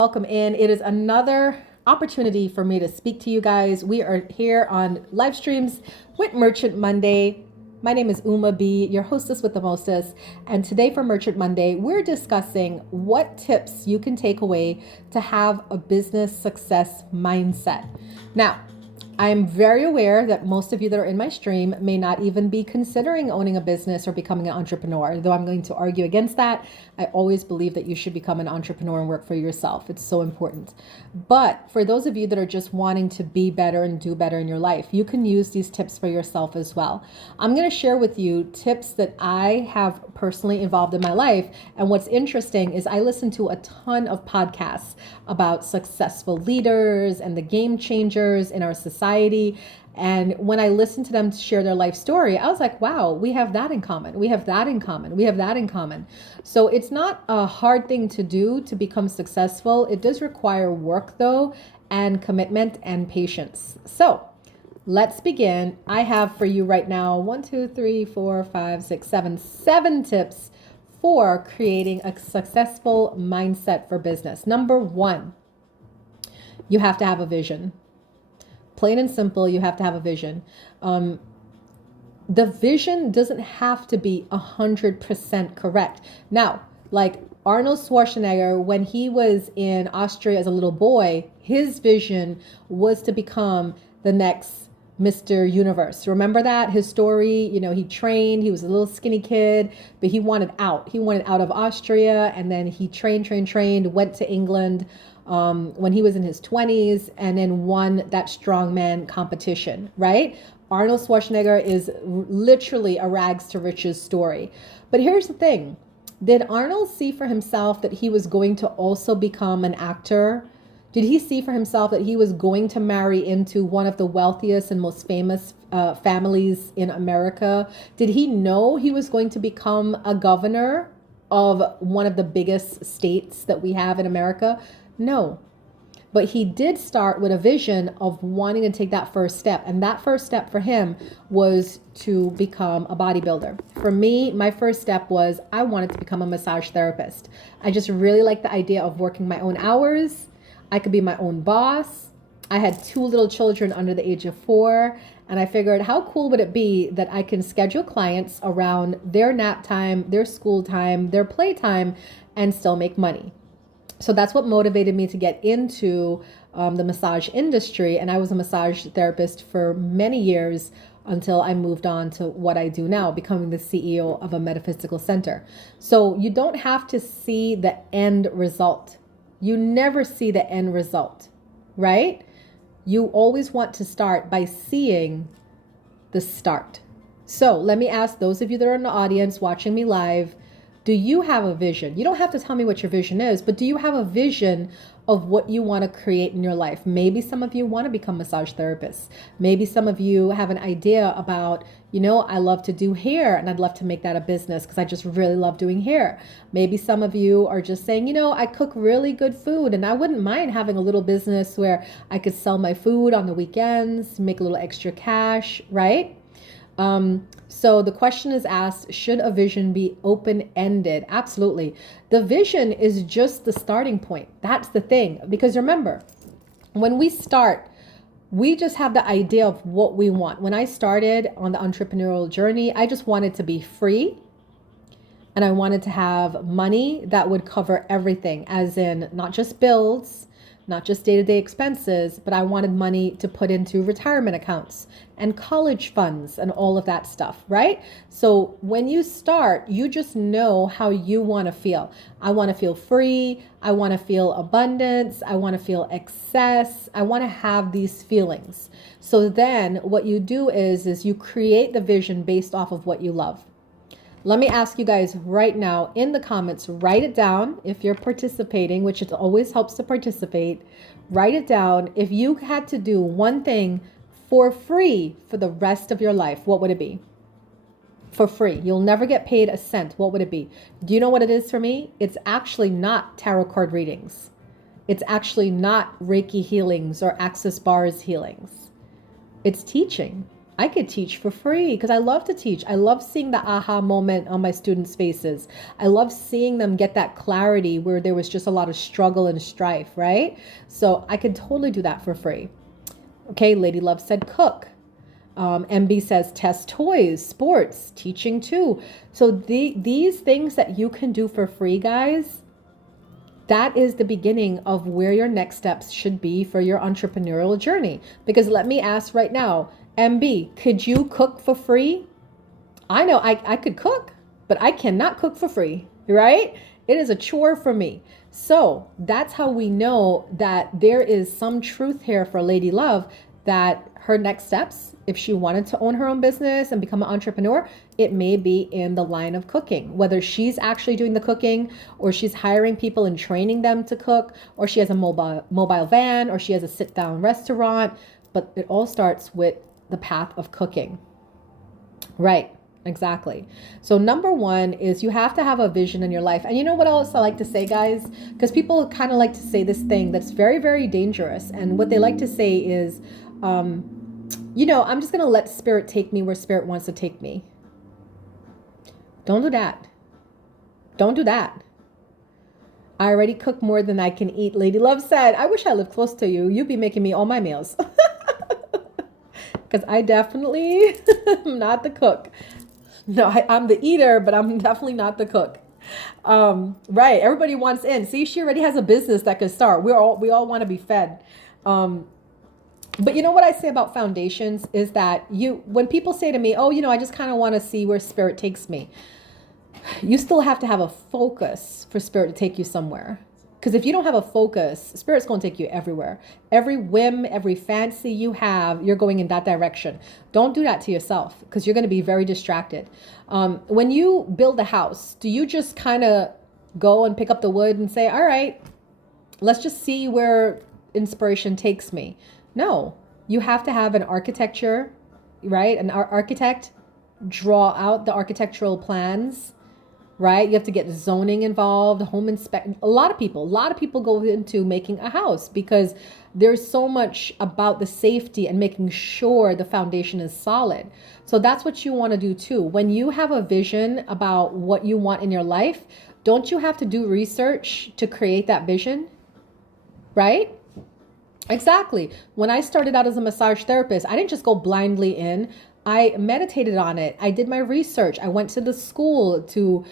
Welcome in. It is another opportunity for me to speak to you guys. We are here on live streams with Merchant Monday. My name is Uma B, your hostess with the mostest. And today for Merchant Monday, we're discussing what tips you can take away to have a business success mindset. Now, I'm very aware that most of you that are in my stream may not even be considering owning a business or becoming an entrepreneur, though I'm going to argue against that. I always believe that you should become an entrepreneur and work for yourself. It's so important. But for those of you that are just wanting to be better and do better in your life, you can use these tips for yourself as well. I'm going to share with you tips that I have personally involved in my life. And what's interesting is I listen to a ton of podcasts about successful leaders and the game changers in our society. And when I listened to them share their life story, I was like, wow, we have that in common. We have that in common. We have that in common. So it's not a hard thing to do to become successful. It does require work though, and commitment and patience. So let's begin. I have for you right now, 7 tips for creating a successful mindset for business. Number 1, you have to have a vision. Plain and simple, you have to have a vision. The vision doesn't have to be 100% correct. Now, like Arnold Schwarzenegger, when he was in Austria as a little boy, his vision was to become the next Mr. Universe. Remember that? His story, he trained, he was a little skinny kid, but he wanted out. He wanted out of Austria, and then he trained, went to England when he was in his 20s, and then won that strongman competition, right? Arnold Schwarzenegger is literally a rags to riches story. But here's the thing. Did Arnold see for himself that he was going to also become an actor? Did he see for himself that he was going to marry into one of the wealthiest and most famous families in America? Did he know he was going to become a governor of one of the biggest states that we have in America? No. But he did start with a vision of wanting to take that first step. And that first step for him was to become a bodybuilder. For me, my first step was I wanted to become a massage therapist. I just really liked the idea of working my own hours. I could be my own boss. I had 2 little children under the age of 4. And I figured, how cool would it be that I can schedule clients around their nap time, their school time, their playtime, and still make money? So that's what motivated me to get into the massage industry. And I was a massage therapist for many years until I moved on to what I do now, becoming the CEO of a metaphysical center. So you don't have to see the end result. You never see the end result, right? You always want to start by seeing the start. So let me ask those of you that are in the audience watching me live, do you have a vision? You don't have to tell me what your vision is, but do you have a vision of what you want to create in your life? Maybe some of you want to become massage therapists. Maybe some of you have an idea about, I love to do hair and I'd love to make that a business because I just really love doing hair. Maybe some of you are just saying, I cook really good food and I wouldn't mind having a little business where I could sell my food on the weekends, make a little extra cash, right? So the question is asked, should a vision be open-ended? Absolutely. The vision is just the starting point. That's the thing. Because remember, when we start, we just have the idea of what we want. When I started on the entrepreneurial journey, I just wanted to be free. And I wanted to have money that would cover everything, as in not just bills, not just day-to-day expenses, but I wanted money to put into retirement accounts and college funds and all of that stuff, right? So when you start, you just know how you want to feel. I want to feel free. I want to feel abundance. I want to feel excess. I want to have these feelings. So then what you do is you create the vision based off of what you love. Let me ask you guys right now in the comments, write it down if you're participating, which it always helps to participate. Write it down. If you had to do one thing for free for the rest of your life, what would it be? For free. You'll never get paid a cent. What would it be? Do you know what it is for me? It's actually not tarot card readings. It's actually not Reiki healings or Access Bars healings. It's teaching. I could teach for free because I love to teach. I love seeing the aha moment on my students' faces. I love seeing them get that clarity where there was just a lot of struggle and strife, right? So I could totally do that for free. Okay, Lady Love said cook. MB says test toys, sports, teaching too. So these things that you can do for free, guys, that is the beginning of where your next steps should be for your entrepreneurial journey. Because let me ask right now, MB, could you cook for free? I know I could cook, but I cannot cook for free, right? It is a chore for me. So that's how we know that there is some truth here for Lady Love, that her next steps, if she wanted to own her own business and become an entrepreneur, it may be in the line of cooking. Whether she's actually doing the cooking, or she's hiring people and training them to cook, or she has a mobile van, or she has a sit-down restaurant. But it all starts with the path of cooking. Right, exactly. So number one is you have to have a vision in your life. And you know what else I like to say, guys? Because people kind of like to say this thing that's very, very dangerous. And what they like to say is, I'm just going to let spirit take me where spirit wants to take me. Don't do that. Don't do that. I already cook more than I can eat. Lady Love said, I wish I lived close to you. You'd be making me all my meals. Because I definitely am not the cook. No, I'm the eater, but I'm definitely not the cook. Right. Everybody wants in. See, she already has a business that could start. We all want to be fed. But you know what I say about foundations is that when people say to me, oh, I just kind of want to see where spirit takes me. You still have to have a focus for spirit to take you somewhere. Because if you don't have a focus, spirit's going to take you everywhere. Every whim, every fancy you have, you're going in that direction. Don't do that to yourself, because you're going to be very distracted. When you build a house, do you just kind of go and pick up the wood and say, all right, let's just see where inspiration takes me? No, you have to have an architecture, right? An architect draw out the architectural plans, right? You have to get zoning involved, home inspection. A lot of people go into making a house because there's so much about the safety and making sure the foundation is solid. So that's what you want to do too. When you have a vision about what you want in your life, don't you have to do research to create that vision? Right? Exactly. When I started out as a massage therapist, I didn't just go blindly in. I meditated on it. I did my research. I went to the school to,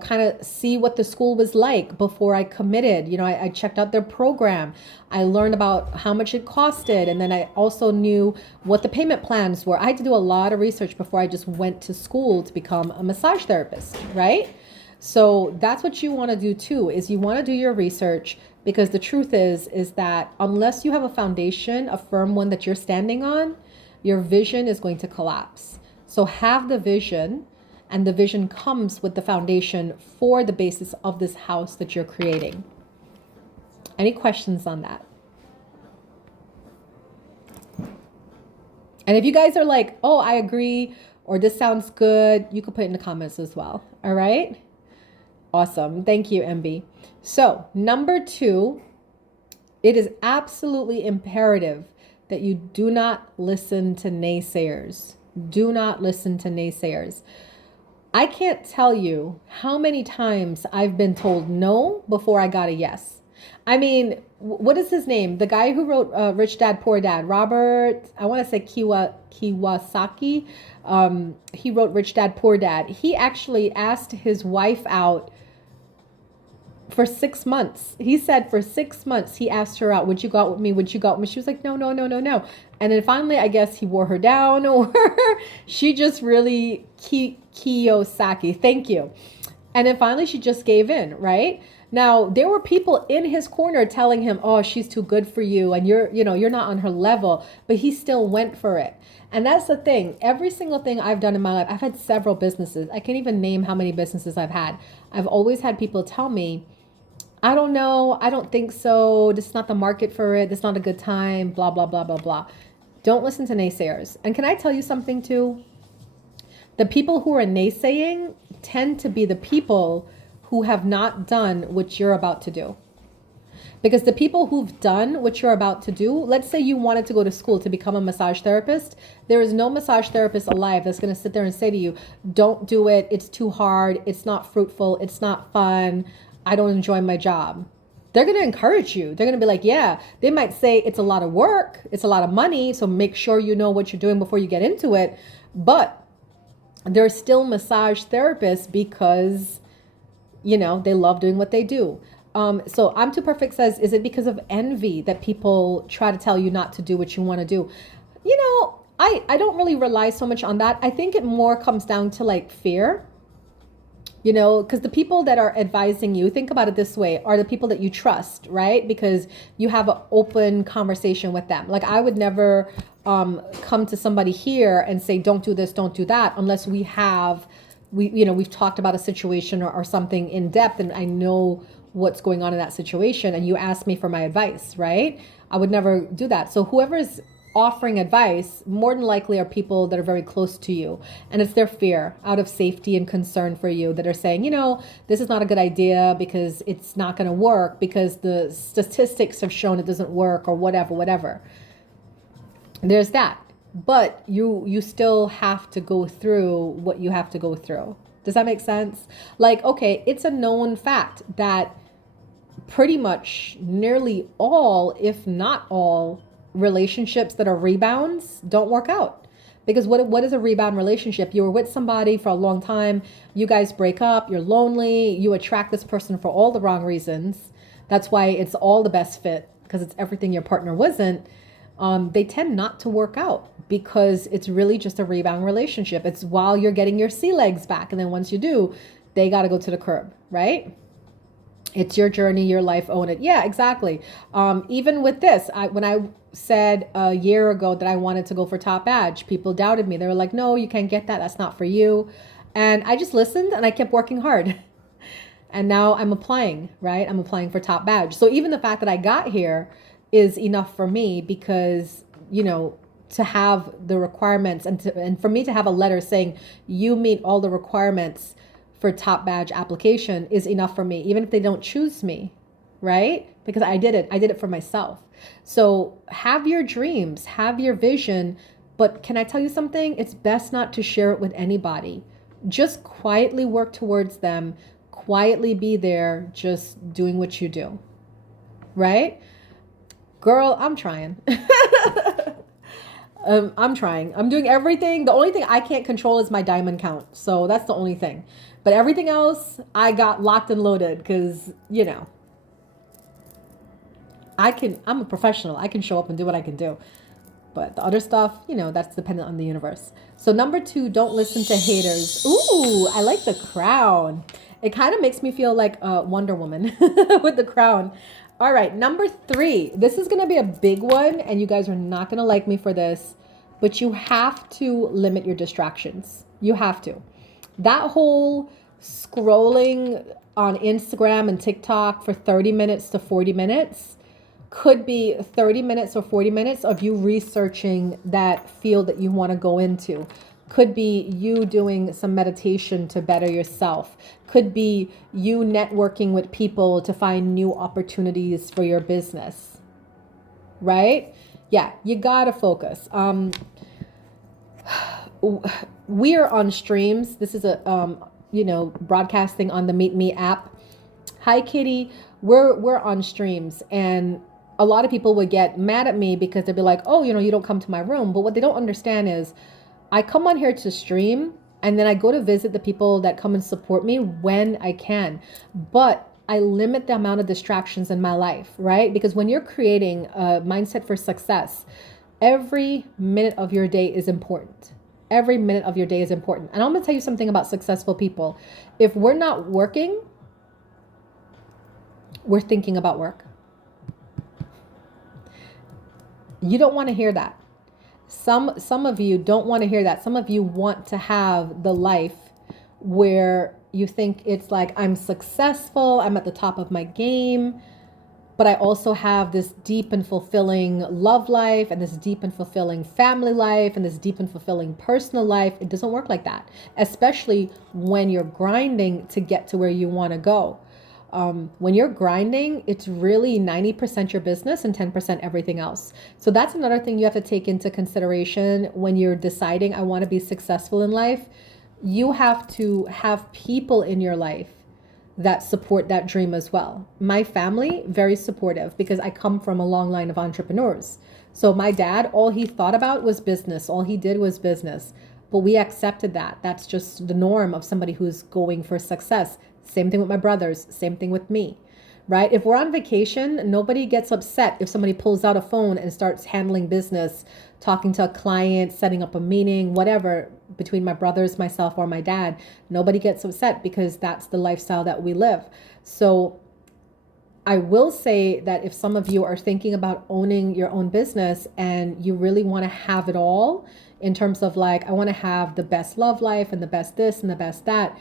kind of see what the school was like before I committed. I checked out their program. I learned about how much it costed. And then I also knew what the payment plans were. I had to do a lot of research before I just went to school to become a massage therapist, right? So that's what you want to do too, is you want to do your research, because the truth is that unless you have a foundation, a firm one that you're standing on, your vision is going to collapse. So have the vision, and the vision comes with the foundation for the basis of this house that you're creating. Any questions on that? And if you guys are like, oh, I agree, or this sounds good, you can put it in the comments as well. All right? Awesome. Thank you, MB. So number 2, it is absolutely imperative that you do not listen to naysayers. Do not listen to naysayers. I can't tell you how many times I've been told no before I got a yes. I mean, what is his name? The guy who wrote Rich Dad, Poor Dad, Robert, I want to say Kiyosaki. He wrote Rich Dad, Poor Dad. He actually asked his wife out for 6 months. He said for 6 months, he asked her out. Would you go out with me? Would you go out with me? She was like, no. And then finally, I guess he wore her down, or she just really, Kiyosaki, thank you. And then finally, she just gave in, right? Now, there were people in his corner telling him, oh, she's too good for you, and you're not on her level, but he still went for it. And that's the thing. Every single thing I've done in my life, I've had several businesses. I can't even name how many businesses I've had. I've always had people tell me, I don't know, I don't think so, this is not the market for it, this is not a good time, blah, blah, blah, blah, blah. Don't listen to naysayers. And can I tell you something too? The people who are naysaying tend to be the people who have not done what you're about to do. Because the people who've done what you're about to do, let's say you wanted to go to school to become a massage therapist, there is no massage therapist alive that's going to sit there and say to you, don't do it. It's too hard. It's not fruitful. It's not fun. I don't enjoy my job. They're going to encourage you. They're going to be like, yeah, they might say it's a lot of work. It's a lot of money. So make sure you know what you're doing before you get into it. But they're still massage therapists because, they love doing what they do. So I'm Too Perfect says, is it because of envy that people try to tell you not to do what you want to do? I don't really rely so much on that. I think it more comes down to like fear, because the people that are advising you, think about it this way, are the people that you trust, right? Because you have an open conversation with them. Like I would never come to somebody here and say, don't do this, don't do that, unless we've talked about a situation or something in depth and I know what's going on in that situation and you ask me for my advice, right? I would never do that. So whoever's offering advice more than likely are people that are very close to you, and it's their fear out of safety and concern for you that are saying, this is not a good idea because it's not going to work because the statistics have shown it doesn't work or whatever. There's that. But you still have to go through what you have to go through. Does that make sense? Like, okay, it's a known fact that pretty much nearly all, if not all, relationships that are rebounds don't work out. Because what is a rebound relationship? You were with somebody for a long time, you guys break up, you're lonely, you attract this person for all the wrong reasons. That's why it's all the best fit, because it's everything your partner wasn't. They tend not to work out because it's really just a rebound relationship. It's while you're getting your sea legs back. And then once you do, they got to go to the curb, right? It's your journey, your life, own it. Yeah, exactly. Even with this, when I said a year ago that I wanted to go for top badge, people doubted me. They were like, no, you can't get that. That's not for you. And I just listened and I kept working hard. And now I'm applying, right? I'm applying for top badge. So even the fact that I got here is enough for me because, to have the requirements and for me to have a letter saying you meet all the requirements for top badge application is enough for me, even if they don't choose me, right? Because I did it for myself. So have your dreams, have your vision, but can I tell you something? It's best not to share it with anybody. Just quietly work towards them, quietly be there, just doing what you do, right? Girl, I'm trying. I'm trying. I'm doing everything. The only thing I can't control is my diamond count. So that's the only thing. But everything else, I got locked and loaded because, I'm a professional. I can show up and do what I can do. But the other stuff, that's dependent on the universe. So number 2, don't listen to haters. Ooh, I like the crown. It kind of makes me feel like Wonder Woman with the crown. All right, number 3. This is going to be a big one, and you guys are not going to like me for this, but you have to limit your distractions. You have to. That whole scrolling on Instagram and TikTok for 30 minutes to 40 minutes could be 30 minutes or 40 minutes of you researching that field that you want to go into. Could be you doing some meditation to better yourself. Could be you networking with people to find new opportunities for your business. Right? Yeah, you gotta focus. We are on streams. This is a broadcasting on the Meet Me app. Hi, Kitty. We're on streams, and a lot of people would get mad at me because they'd be like, oh, you don't come to my room. But what they don't understand is I come on here to stream, and then I go to visit the people that come and support me when I can. But I limit the amount of distractions in my life, right? Because when you're creating a mindset for success, every minute of your day is important. Every minute of your day is important. And I'm going to tell you something about successful people. If we're not working, we're thinking about work. You don't want to hear that. Some of you don't want to hear that. Some of you want to have the life where you think it's like, I'm successful, I'm at the top of my game, but I also have this deep and fulfilling love life and this deep and fulfilling family life and this deep and fulfilling personal life. It doesn't work like that, especially when you're grinding to get to where you want to go. When you're grinding, it's really 90% your business and 10% everything else. So that's another thing you have to take into consideration when you're deciding, I want to be successful in life. You have to have people in your life that support that dream as well. My family, very supportive because I come from a long line of entrepreneurs. So my dad, all he thought about was business. All he did was business. But we accepted that. That's just the norm of somebody who's going for success. Same thing with my brothers, same thing with me, right? If we're on vacation, nobody gets upset if somebody pulls out a phone and starts handling business, talking to a client, setting up a meeting, whatever, between my brothers, myself, or my dad. Nobody gets upset because that's the lifestyle that we live. So I will say that if some of you are thinking about owning your own business and you really want to have it all in terms of like, I want to have the best love life and the best this and the best that,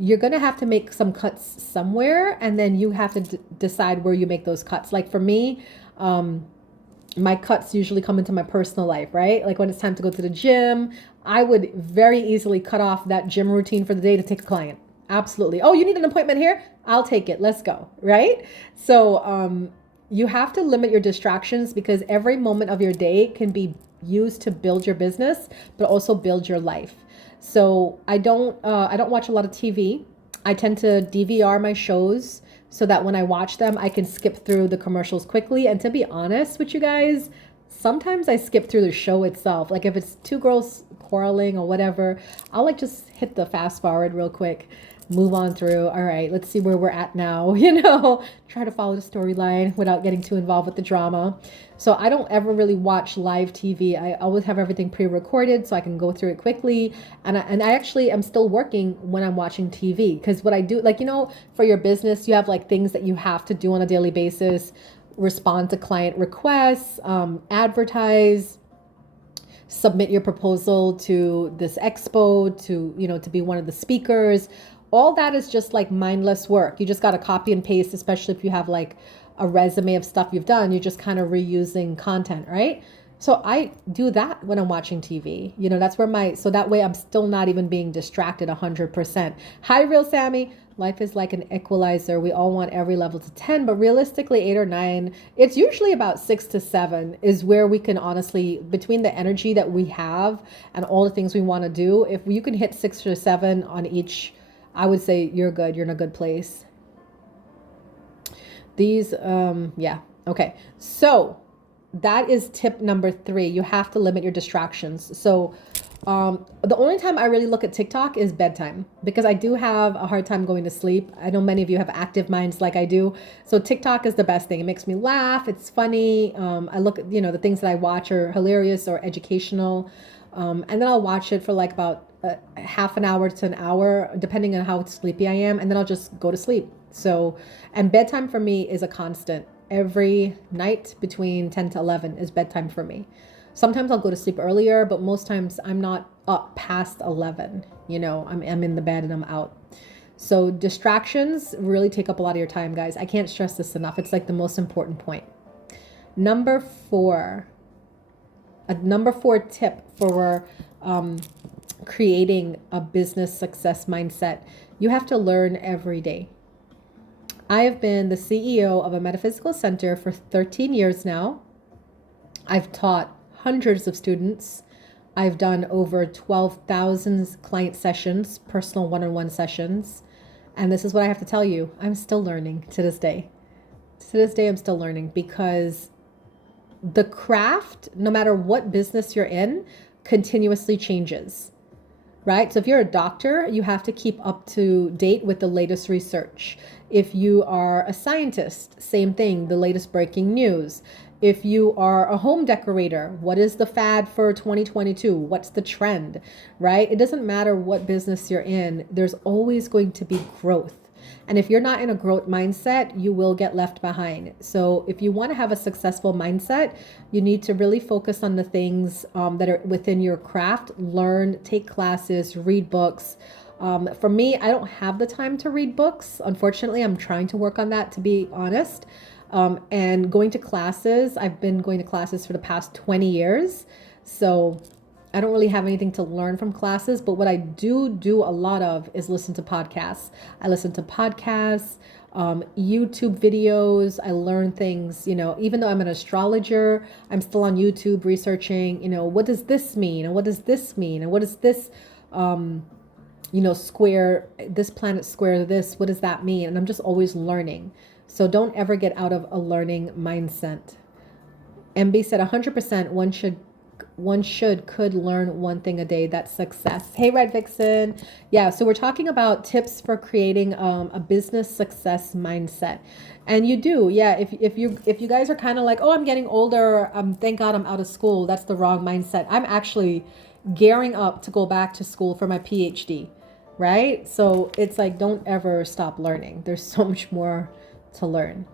you're going to have to make some cuts somewhere, and then you have to decide where you make those cuts. Like for me, my cuts usually come into my personal life, right? Like when it's time to go to the gym, I would very easily cut off that gym routine for the day to take a client. Absolutely. Oh, you need an appointment here? I'll take it. Let's go. Right? So you have to limit your distractions because every moment of your day can be used to build your business, but also build your life. So I don't watch a lot of TV. I tend to DVR my shows so that when I watch them, I can skip through the commercials quickly. And to be honest with you guys, sometimes I skip through the show itself. Like if it's two girls quarreling or whatever, I'll like just hit the fast forward real quick, move on through. All right, let's see where we're at now, try to follow the storyline without getting too involved with the drama. So I don't ever really watch live TV. I always have everything pre-recorded so I can go through it quickly. And I actually am still working when I'm watching TV because what I do, like, for your business, you have like things that you have to do on a daily basis, respond to client requests, advertise, submit your proposal to this expo to be one of the speakers. All that is just like mindless work. You just got to copy and paste, especially if you have like a resume of stuff you've done. You're just kind of reusing content, right? So I do that when I'm watching TV. That's where so that way I'm still not even being distracted 100%. Hi, Real Sammy. Life is like an equalizer. We all want every level to 10, but realistically 8 or 9, it's usually about 6 to 7 is where we can honestly, between the energy that we have and all the things we want to do, if you can hit 6 or 7 on each, I would say you're good. You're in a good place. These, yeah. Okay. So that is tip number 3. You have to limit your distractions. So the only time I really look at TikTok is bedtime because I do have a hard time going to sleep. I know many of you have active minds like I do. So TikTok is the best thing. It makes me laugh. It's funny. I look at, the things that I watch are hilarious or educational. And then I'll watch it for like about half an hour to an hour, depending on how sleepy I am. And then I'll just go to sleep. So, and bedtime for me is a constant. Every night between 10 to 11 is bedtime for me. Sometimes I'll go to sleep earlier, but most times I'm not up past 11. I'm in the bed and I'm out. So distractions really take up a lot of your time, guys. I can't stress this enough. It's like the most important point. Number 4 tip for creating a business success mindset. You have to learn every day. I have been the CEO of a metaphysical center for 13 years now. I've taught hundreds of students. I've done over 12,000 client sessions, personal one-on-one sessions. And this is what I have to tell you. I'm still learning to this day. To this day, I'm still learning because the craft, no matter what business you're in, continuously changes, right? So if you're a doctor, you have to keep up to date with the latest research. If you are a scientist, same thing, the latest breaking news. If you are a home decorator, what is the fad for 2022? What's the trend, right? It doesn't matter what business you're in, there's always going to be growth. And if you're not in a growth mindset, you will get left behind. So if you want to have a successful mindset, you need to really focus on the things that are within your craft, learn, take classes, read books. For me, I don't have the time to read books. Unfortunately, I'm trying to work on that, to be honest. And going to classes, I've been going to classes for the past 20 years. So I don't really have anything to learn from classes, but what I do a lot of is listen to podcasts. I listen to podcasts. YouTube videos. I learn things, even though I'm an astrologer, I'm still on YouTube researching, what does this mean? And what does this mean? And what does this, square, this planet square this, what does that mean? And I'm just always learning. So don't ever get out of a learning mindset. MB said 100% could learn one thing a day. That's success. Hey, Red Vixen. Yeah, so we're talking about tips for creating a business success mindset. And you do, yeah. If you guys are kind of like, oh, I'm getting older, thank God I'm out of school. That's the wrong mindset. I'm actually gearing up to go back to school for my PhD, right? So it's like, don't ever stop learning. There's so much more to learn.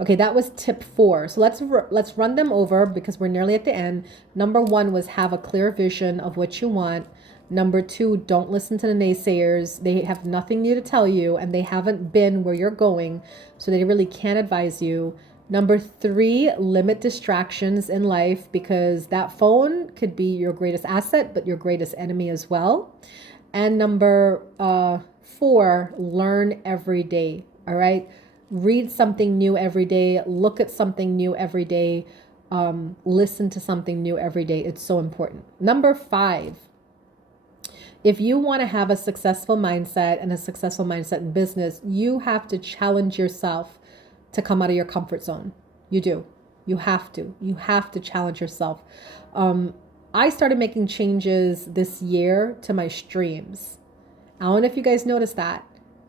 Okay, that was tip 4. So let's run them over because we're nearly at the end. Number 1 was have a clear vision of what you want. Number 2, don't listen to the naysayers. They have nothing new to tell you and they haven't been where you're going, so they really can't advise you. Number 3, limit distractions in life because that phone could be your greatest asset, but your greatest enemy as well. And number 4, learn every day. All right. Read something new every day. Look at something new every day. Listen to something new every day. It's so important. Number 5, if you want to have a successful mindset and a successful mindset in business, you have to challenge yourself to come out of your comfort zone. You do. You have to. You have to challenge yourself. I started making changes this year to my streams. I don't know if you guys noticed that,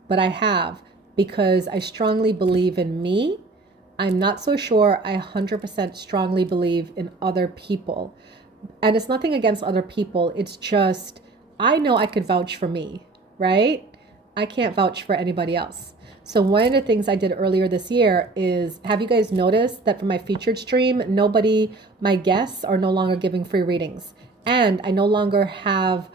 but I have, because I strongly believe in me. I'm not so sure I 100% strongly believe in other people. And it's nothing against other people. It's just, I know I could vouch for me, right? I can't vouch for anybody else. So one of the things I did earlier this year is, have you guys noticed that for my featured stream, my guests are no longer giving free readings. And I no longer have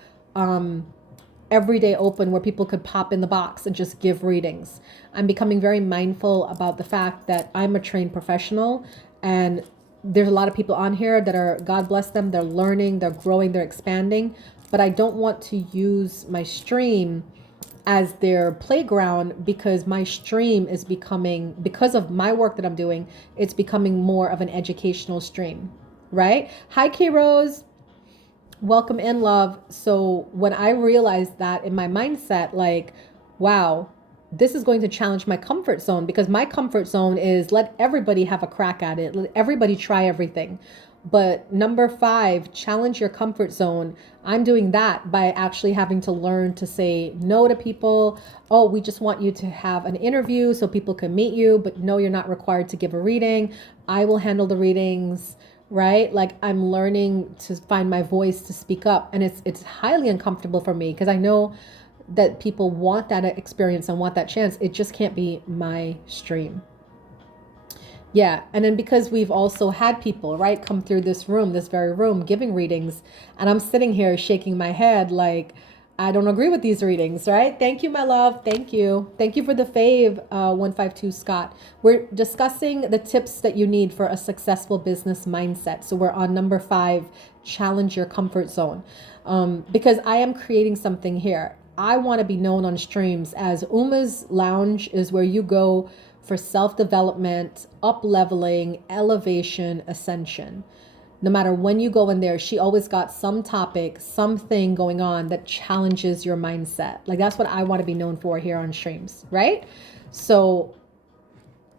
every day open where people could pop in the box and just give readings. I'm becoming very mindful about the fact that I'm a trained professional, and there's a lot of people on here that are, God bless them, they're learning, they're growing, they're expanding, but I don't want to use my stream as their playground, because my stream is becoming, because of my work that I'm doing, it's becoming more of an educational stream, right? Hi, K Rose. Welcome in, love. So when I realized that in my mindset, like, wow, this is going to challenge my comfort zone, because my comfort zone is let everybody have a crack at it. Let everybody try everything. But number 5, challenge your comfort zone. I'm doing that by actually having to learn to say no to people. Oh, we just want you to have an interview so people can meet you, but no, you're not required to give a reading. I will handle the readings. Right? Like, I'm learning to find my voice to speak up. And it's highly uncomfortable for me because I know that people want that experience and want that chance. It just can't be my stream. Yeah. And then because we've also had people, right, come through this very room, giving readings. And I'm sitting here shaking my head like, I don't agree with these readings, right? Thank you, my love. Thank you. Thank you for the fave, 152 Scott. We're discussing the tips that you need for a successful business mindset. So we're on number 5, challenge your comfort zone. Because I am creating something here. I want to be known on streams as Uma's Lounge is where you go for self-development, up-leveling, elevation, ascension. No matter when you go in there, she always got some topic, something going on that challenges your mindset. Like, that's what I want to be known for here on streams, right? So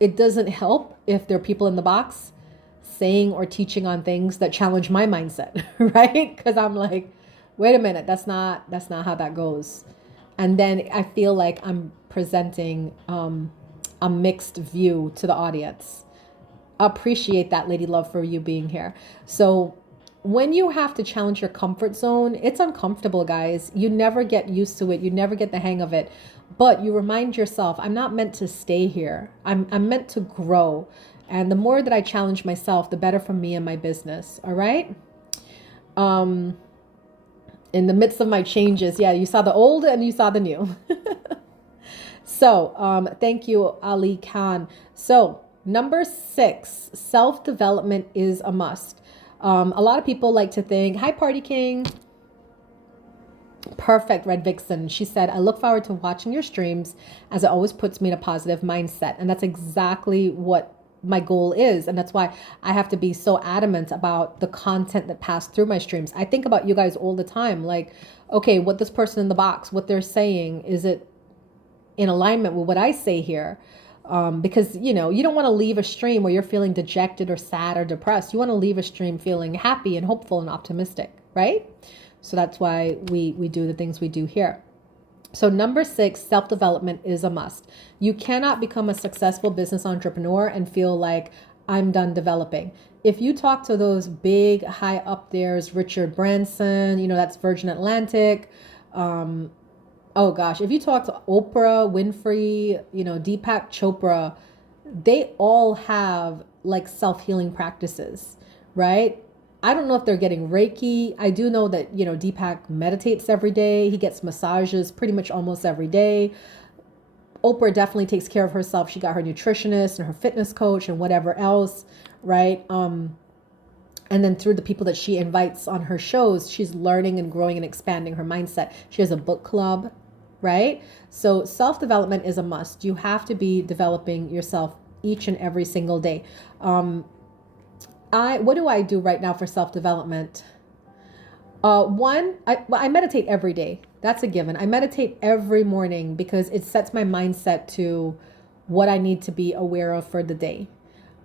it doesn't help if there are people in the box saying or teaching on things that challenge my mindset, right? Because I'm like, wait a minute, that's not how that goes. And then I feel like I'm presenting a mixed view to the audience. Appreciate that, Lady Love, for you being here. So when you have to challenge your comfort zone, it's uncomfortable, guys. You never get used to it. You never get the hang of it. But you remind yourself, I'm not meant to stay here. I'm meant to grow. And the more that I challenge myself, the better for me and my business. All right? In the midst of my changes, yeah, you saw the old and you saw the new. So thank you, Ali Khan. So number 6, self-development is a must. A lot of people like to think, hi, Party King. Perfect, Red Vixen. She said, I look forward to watching your streams as it always puts me in a positive mindset. And that's exactly what my goal is. And that's why I have to be so adamant about the content that passed through my streams. I think about you guys all the time. Like, okay, what this person in the box, what they're saying, is it in alignment with what I say here? Because, you know, you don't want to leave a stream where you're feeling dejected or sad or depressed. You want to leave a stream feeling happy and hopeful and optimistic, right? So that's why we do the things we do here. So number 6, self-development is a must. You cannot become a successful business entrepreneur and feel like I'm done developing. If you talk to those big high up there's Richard Branson, you know, that's Virgin Atlantic. Oh gosh, if you talk to Oprah Winfrey, you know, Deepak Chopra, they all have like self-healing practices, right? I don't know if they're getting Reiki. I do know that, you know, Deepak meditates every day. He gets massages pretty much almost every day. Oprah definitely takes care of herself. She got her nutritionist and her fitness coach and whatever else, right? And then through the people that she invites on her shows, she's learning and growing and expanding her mindset. She has a book club, right? So self-development is a must. You have to be developing yourself each and every single day. What do I do right now for self-development? One, I meditate every day. That's a given. I meditate every morning because it sets my mindset to what I need to be aware of for the day.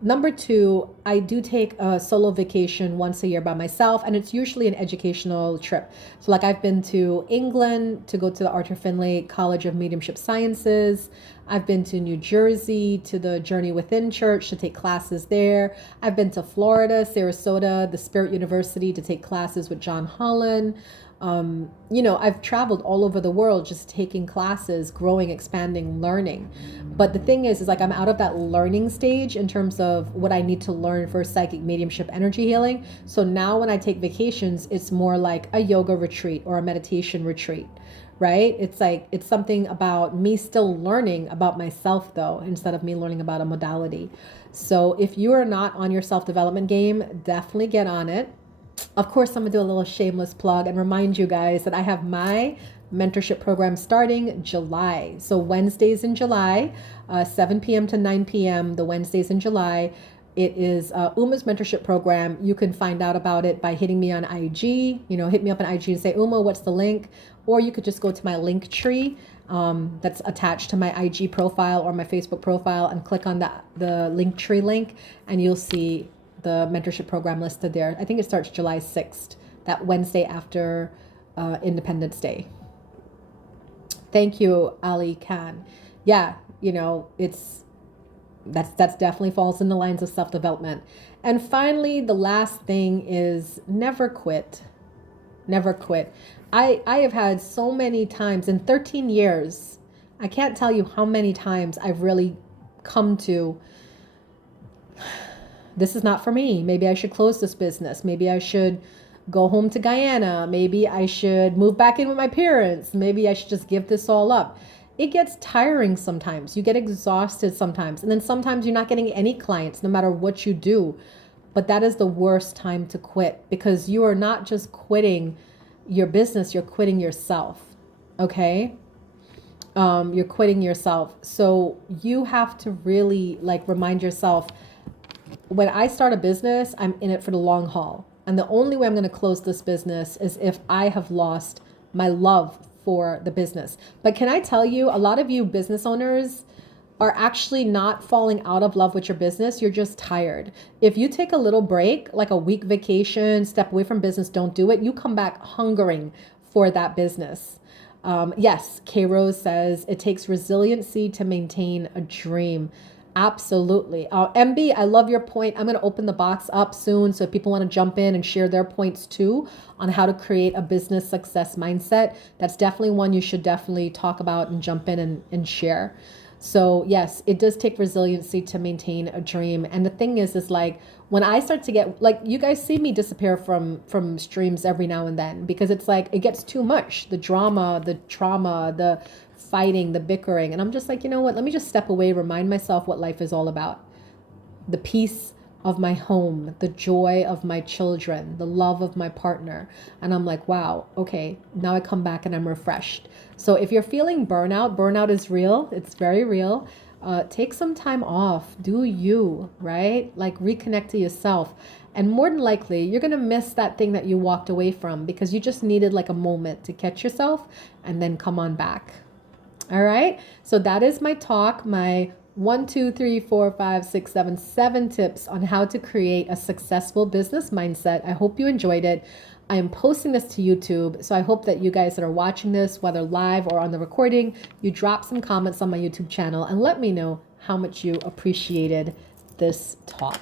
Number 2, I do take a solo vacation once a year by myself, and it's usually an educational trip. So like I've been to England to go to the Arthur Findlay College of Mediumship Sciences. I've been to New Jersey to the Journey Within Church to take classes there. I've been to Florida, Sarasota, the Spirit University to take classes with John Holland. You know, I've traveled all over the world just taking classes, growing, expanding, learning. But the thing is like I'm out of that learning stage in terms of what I need to learn for psychic mediumship energy healing. So now when I take vacations, it's more like a yoga retreat or a meditation retreat, right? It's like, it's something about me still learning about myself though, instead of me learning about a modality. So if you are not on your self-development game, definitely get on it. Of course, I'm going to do a little shameless plug and remind you guys that I have my mentorship program starting July. So Wednesdays in July, 7 p.m. to 9 p.m., the Wednesdays in July. It is Uma's mentorship program. You can find out about it by hitting me on IG. You know, hit me up on IG and say, Uma, what's the link? Or you could just go to my link tree that's attached to my IG profile or my Facebook profile and click on the link tree link, and you'll see the mentorship program listed there. I think it starts July 6th, that Wednesday after Independence Day. Thank you, Ali Khan. Yeah, you know, that's definitely falls in the lines of self-development. And finally, the last thing is never quit. Never quit. I have had so many times in 13 years, I can't tell you how many times I've really come to, this is not for me. Maybe I should close this business. Maybe I should go home to Guyana. Maybe I should move back in with my parents. Maybe I should just give this all up. It gets tiring sometimes. You get exhausted sometimes. And then sometimes you're not getting any clients no matter what you do. But that is the worst time to quit, because you are not just quitting your business, you're quitting yourself. Okay? You're quitting yourself. So you have to really like remind yourself, when I start a business, I'm in it for the long haul. And the only way I'm going to close this business is if I have lost my love for the business. But can I tell you, a lot of you business owners are actually not falling out of love with your business. You're just tired. If you take a little break, like a week vacation, step away from business, don't do it, you come back hungering for that business. Yes, K Rose says it takes resiliency to maintain a dream. Absolutely. MB, I love your point. I'm going to open the box up soon, so if people want to jump in and share their points too on how to create a business success mindset, that's definitely one you should definitely talk about and jump in and share. So yes, it does take resiliency to maintain a dream. And the thing is like when I start to get, like, you guys see me disappear from streams every now and then, because it's like it gets too much, the drama, the trauma, the fighting, the bickering. And I'm just like, you know what, let me just step away, remind myself what life is all about. The peace of my home, the joy of my children, the love of my partner. And I'm like, wow, okay, now I come back and I'm refreshed. So if you're feeling burnout is real. It's very real. Take some time off. Do you, right? Like reconnect to yourself. And more than likely, you're going to miss that thing that you walked away from because you just needed like a moment to catch yourself and then come on back. All right. So that is my talk, my 1, 2, 3, 4, 5, 6, 7, 7 tips on how to create a successful business mindset. I hope you enjoyed it. I am posting this to YouTube, so I hope that you guys that are watching this, whether live or on the recording, you drop some comments on my YouTube channel and let me know how much you appreciated this talk.